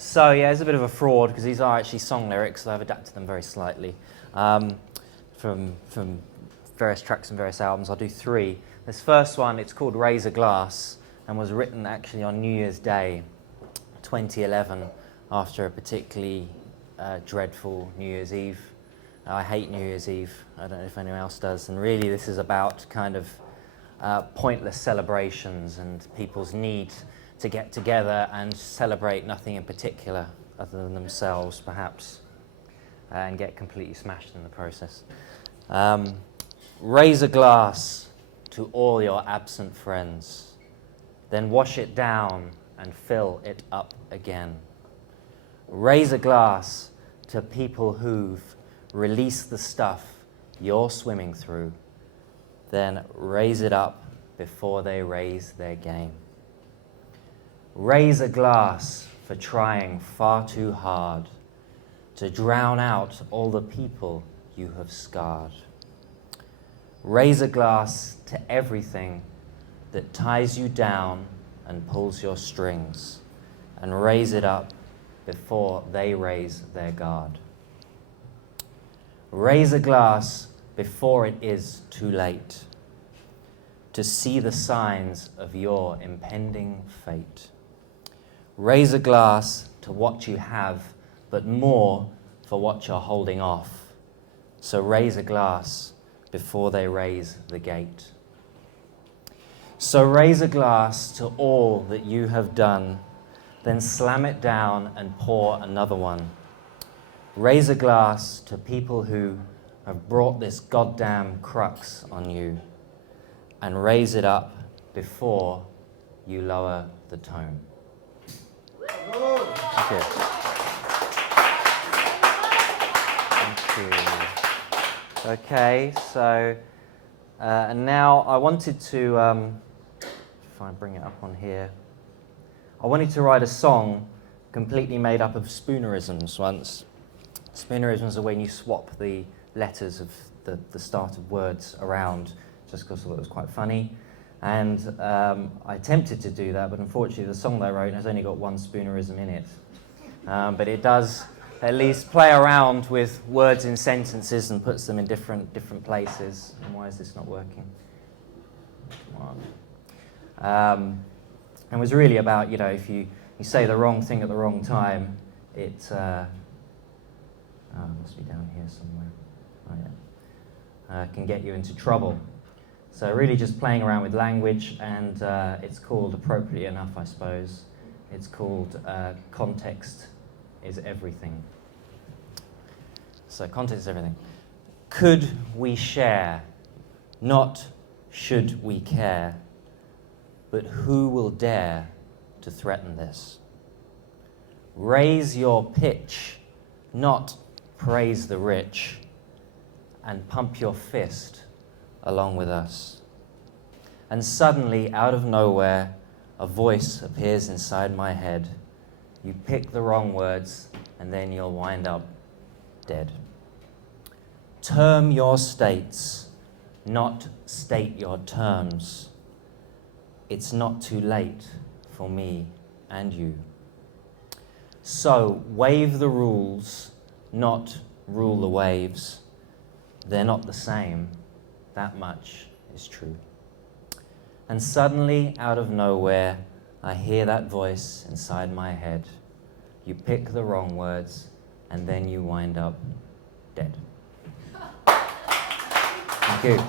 So yeah, it's a bit of a fraud because these are actually song lyrics, so I've adapted them very slightly from various tracks and various albums. I'll do three. This first one, it's called Raise a Glass and was written actually on New Year's Day 2011 after a particularly dreadful New Year's Eve. I hate New Year's Eve. I don't know if anyone else does. And really this is about kind of pointless celebrations and people's need to get together and celebrate nothing in particular other than themselves, perhaps, and get completely smashed in the process. Raise a glass to all your absent friends, then wash it down and fill it up again. Raise a glass to people who've released the stuff you're swimming through, then raise it up before they raise their game. Raise a glass for trying far too hard to drown out all the people you have scarred. Raise a glass to everything that ties you down and pulls your strings, and raise it up before they raise their guard. Raise a glass before it is too late to see the signs of your impending fate. Raise a glass to what you have, but more for what you're holding off. So raise a glass before they raise the gate. So raise a glass to all that you have done, then slam it down and pour another one. Raise a glass to people who have brought this goddamn crux on you, and raise it up before you lower the tone. Thank you. Thank you. Okay, so and now I wanted to, if I bring it up on here, I wanted to write a song completely made up of spoonerisms once. Spoonerisms are when you swap the letters of the start of words around, just because I thought it was quite funny. And I attempted to do that, but unfortunately the song that I wrote has only got one spoonerism in it. But it does at least play around with words in sentences and puts them in different places. And why is this not working? And was really about, you know, if you say the wrong thing at the wrong time, it must be down here somewhere. Oh, yeah. Can get you into trouble. So really just playing around with language, and it's called, appropriately enough I suppose, it's called Context is Everything. So context is everything. Could we share? Not should we care, but who will dare to threaten this? Raise your pitch, not praise the rich, and pump your fist along with us. And suddenly, out of nowhere, a voice appears inside my head. You pick the wrong words, and then you'll wind up dead. Term your states, not state your terms. It's not too late for me and you. So wave the rules, not rule the waves. They're not the same. That much is true. And suddenly, out of nowhere, I hear that voice inside my head. You pick the wrong words, and then you wind up dead. Thank you.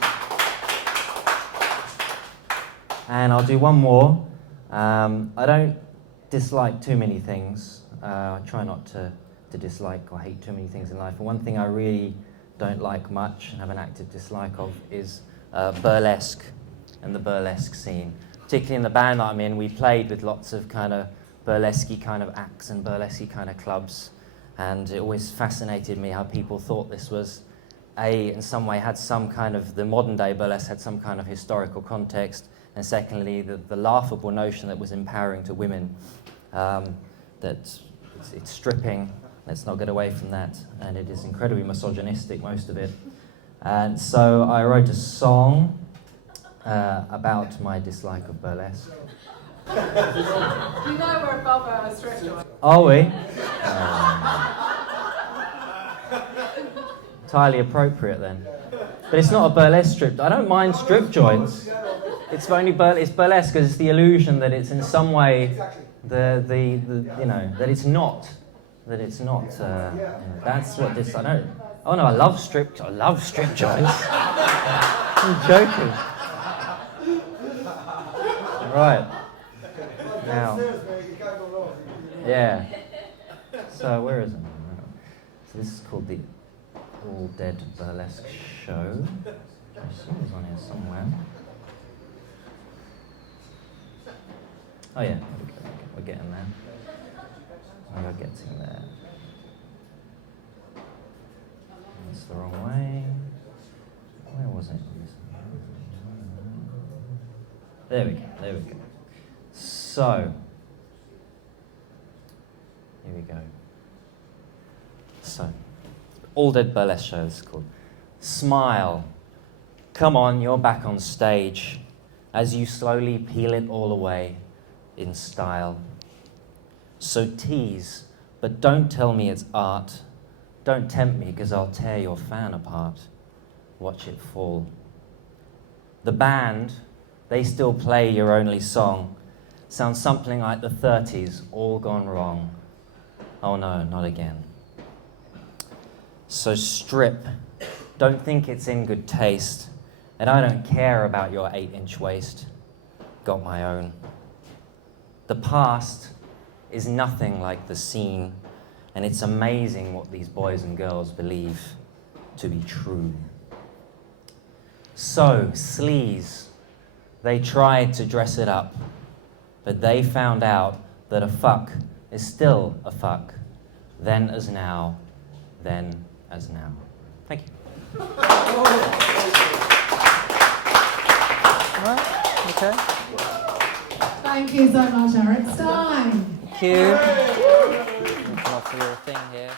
And I'll do one more. I don't dislike too many things. I try not to dislike or hate too many things in life. And one thing I really don't like much and have an active dislike of is burlesque and the burlesque scene. Particularly in the band that I'm in, we played with lots of kind of burlesque kind of acts and burlesque kind of clubs, and it always fascinated me how people thought this was in some way had some kind of, the modern day burlesque had some kind of historical context, and secondly the laughable notion that was empowering to women, that it's stripping. Let's not get away from that. And it is incredibly misogynistic, most of it. And so I wrote a song about my dislike of burlesque. You know we're above a strip joint. Are we? Entirely appropriate then. But it's not a burlesque strip. I don't mind strip joints. It's only it's burlesque because it's the illusion that it's in some way the you know, that it's not. You know, that's what this. I don't. Oh no, I love strip joints. I'm joking. Right. Now. Yeah. So where is it? So this is called the All Dead Burlesque Show. It's on here somewhere. Oh yeah, we're getting there. We're getting there. That's the wrong way. Where was it? There we go. So, here we go. So, All Dead Burlesque Show is called. Smile. Come on, you're back on stage as you slowly peel it all away in style. So tease, but don't tell me it's art. Don't tempt me, because I'll tear your fan apart. Watch it fall. The band, they still play your only song. Sounds something like the 30s, all gone wrong. Oh no, not again. So strip, don't think it's in good taste. And I don't care about your 8-inch waist. Got my own. The past is nothing like the scene, and it's amazing what these boys and girls believe to be true. So, sleaze, they tried to dress it up, but they found out that a fuck is still a fuck, then as now, then as now. Thank you. Okay. Thank you so much, Erik Stein. Thank you. Come off your thing here.